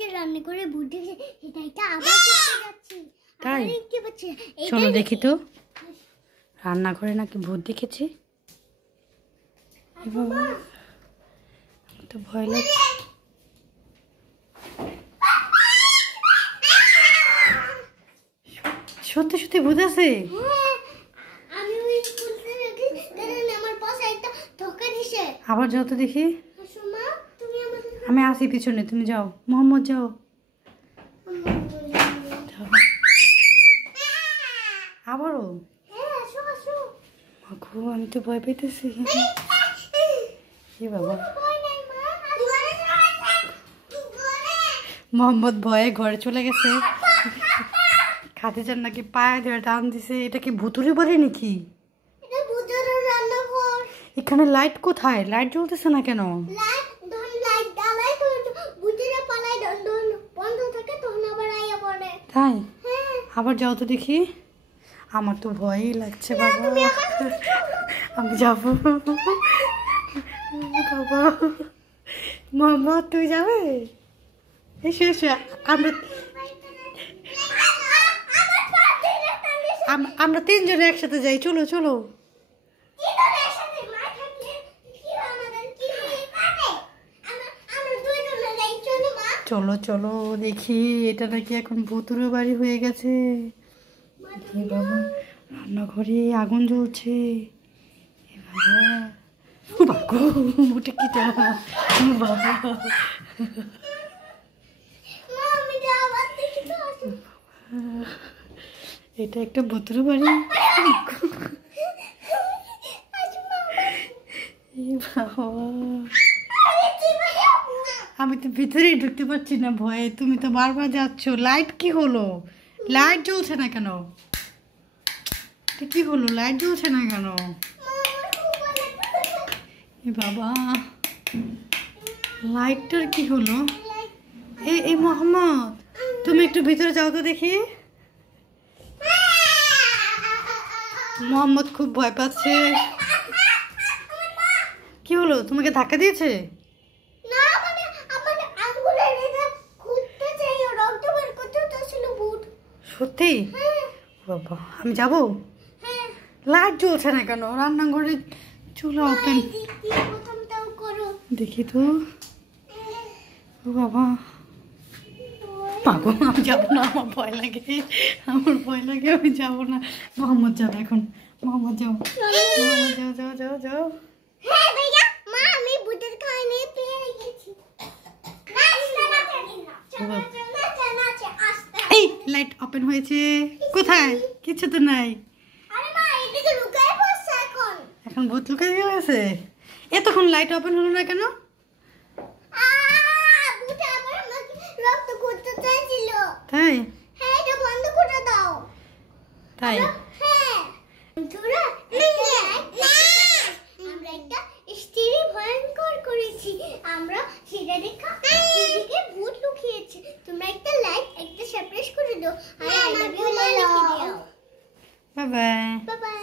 একটা রান্না করে ভূত দেখে এটা আবার করতে যাচ্ছি। তাই দেখতে পাচ্ছি, চলো দেখি তো রান্নাঘরে নাকি ভূত দেখেছি। তো ভয় লাগছে। সত্যি সত্যি ভূত আছে? আমি ওই খুলতে রাখি কারণ আমার পাশে একটা ধোকা দিছে। আবার যাও তো দেখি। মা তুমি আমাদের আমি আসি পিছনে, তুমি যাও। মোহাম্মদ যাও। আবারও? হ্যাঁ আসো আসো। মাগো আমি তো ভয় পেতেছি। কি বাবা, মোহাম্মদ ভয়ে ঘরে চলে গেছে। খাদিজার নাকি পায়ে ধরে টান দিছে। এটা কি ভুতুরে বাড়ি নাকি? এটা ভূতের রান্নাঘর। এখানে লাইট কোথায়? লাইট জ্বলতেছে না কেন? লাইট জ্বালাই তো ভূতেরা পালায় দন বন্ধ থাকে তখন আবার আইয়া পড়ে। তাই? হ্যাঁ আবার যাও তো দেখি। আমার তো ভয়ই লাগছে বাবা। আমি যাবো বাবা। মোহাম্মদ তুই যাবে? এসে এসে আমরা তিনজনে একসাথে যাই। চলো চলো চলো চলো দেখি। এটা নাকি এখন ভুতুরে বাড়ি হয়ে গেছে। বাবা রান্নাঘরে আগুন জ্বলছে। বাবা ওটা কিটা? বাবা এটা একটা ভুতুরে বাড়ি। আমি তো ভিতরেই ঢুকতে পারছি না ভয়ে। তুমি তো বারবার যাচ্ছ। লাইট কি হলো? লাইট জ্বলছে না কেন? কি হলো? লাইট জ্বলছে না কেন? বাবা লাইটটার কি হলো? এই মোহাম্মদ তুমি একটু ভিতরে যাও তো দেখি। মোহাম্মদ খুব ভয় পাচ্ছে। কি হলো? তোমাকে ধাক্কা দিয়েছে? সত্যি? বাবা আমি যাব। লাইট জ্বলছে না কেন? রান্নাঘরে চুলা ওপেন। দেখি তো। বাবা পাগল, আমি যাবো না। আমার ভয় লাগে, আমার ভয় লাগে। আমি যাবো না। মোহাম্মদ যাবে এখন। মোহাম্মদ যাও, মোহাম্মদ যাও যাও যাও যাও। এই লাইট ওপেন হয়েছে কোথায়? কিছু তো নাই। এখন ভূত লুকিয়ে গেছে। এতক্ষণ লাইট ওপেন হলো না কেন? তাই? তাই আমরা একটা স্ত্রী ভয়ঙ্কর করেছি। আমরা সেটা দেখে ভূত লুকিয়েছে। তোমরা একটা লাইক একটা সাবস্ক্রাইব করে দাও আর আই লাভ ইউ লিখে দিও। Bye bye. Bye bye.